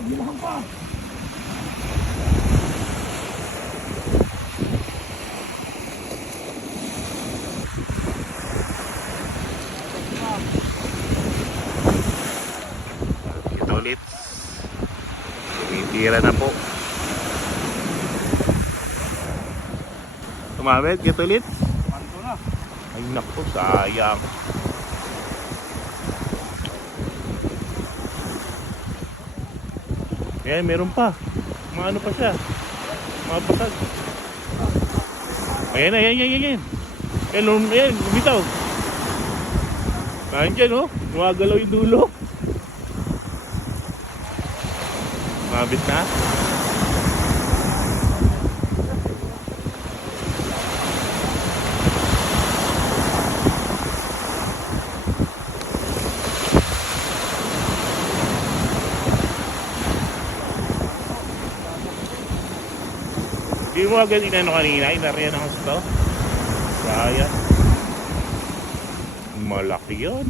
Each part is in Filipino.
Kabilang pa. Kita ulit. Tumitira na po. Tumawid, kita ulit. Manto na. Ay naku, sayang. Ayan, meron pa. Mga ano pa siya. Mga pasag. Ayan, ayan, ayan, ayan. Ayan, lumitaw. Nandiyan, oh. Gumagalaw yung dulo. Mabit na. Hindi mo agad inano kanina, inariyan ako sa to. Sayang. Malaki yun.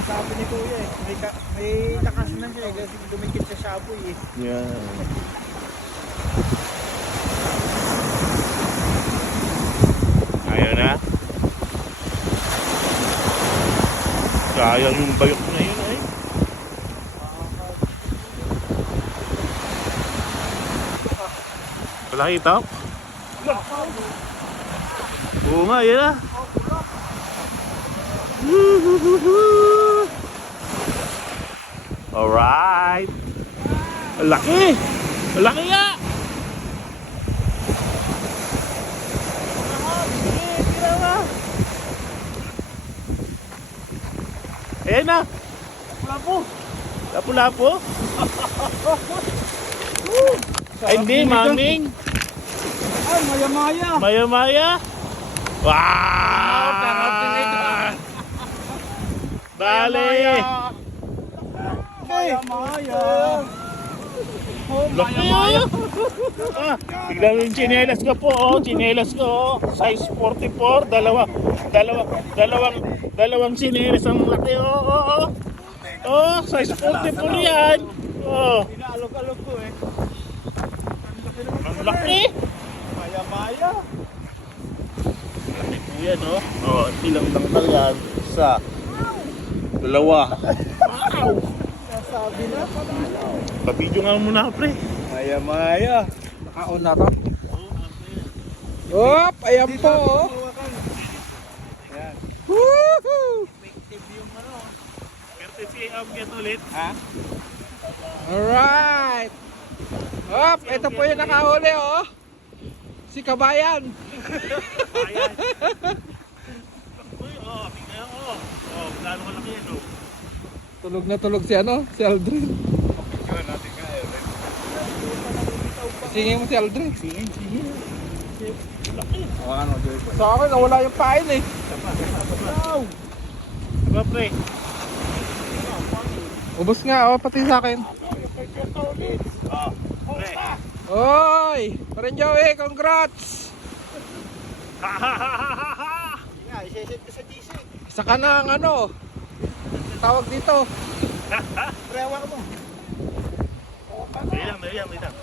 Sabi ni Kuya eh, may lakas na siya eh, kasi dumikit sa shaboy eh. Yan. Ayaw na. Sayang yung bayok na yun eh. Wala kita? Oo nga, yan na. Alright. Laki! Laki nga! Ayan na! Lapo! Lapu-lapu? Ay hindi, maming! Ay, maya-maya! Maya-maya! Wow! Dali! Maya-maya! Oh, Laki! maya-maya! Ah, tignan mo yung chinelas ko po, oh. Chinelas ko, oh. Size 44, dalawang chinelas ang laki, oh, oh, oh. Oh, size 44 yan. Oh, Inaalog-alog ko eh. ang laki. Maya-maya! Laki po yan, oh. Oh, ilang tangkal yan. Isa, dalawa. Nasabi na. Pabidyo nga muna, pre. Maya-maya! Nakaon na to? Hop! Ayan po oh! Ayan. Woohoo! Courtesy of Get ulit. Ha? Alright! Hop! Ito po yung nakahuli oh! Si Kabayan! Ayan. Uy, oh, tingnan mo. Oh, gaano kalaki yan, oh. Tulog na tulog si ano? Si Aldrin. Singin mo si Aldrin. Sige. Laki. Sa akin nawala yung pain eh. Wow! Diba, pre? Ubus nga oh, pati sa akin. Oh, pre. Oy! Parin Joey, congrats! Isa-set ko sa GC. Isa ka na ang ano? Tawag dito. Prewa mo. May lang.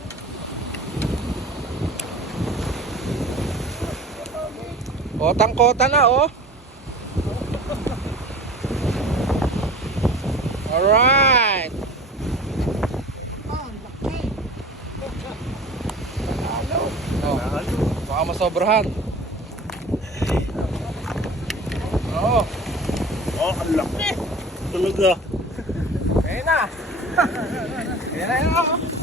O, tangkota na oh. Alright. Oh, baka masobrahan. Oo. Oh, ang laki. Talaga. Ayan na. Ayan na yun oh.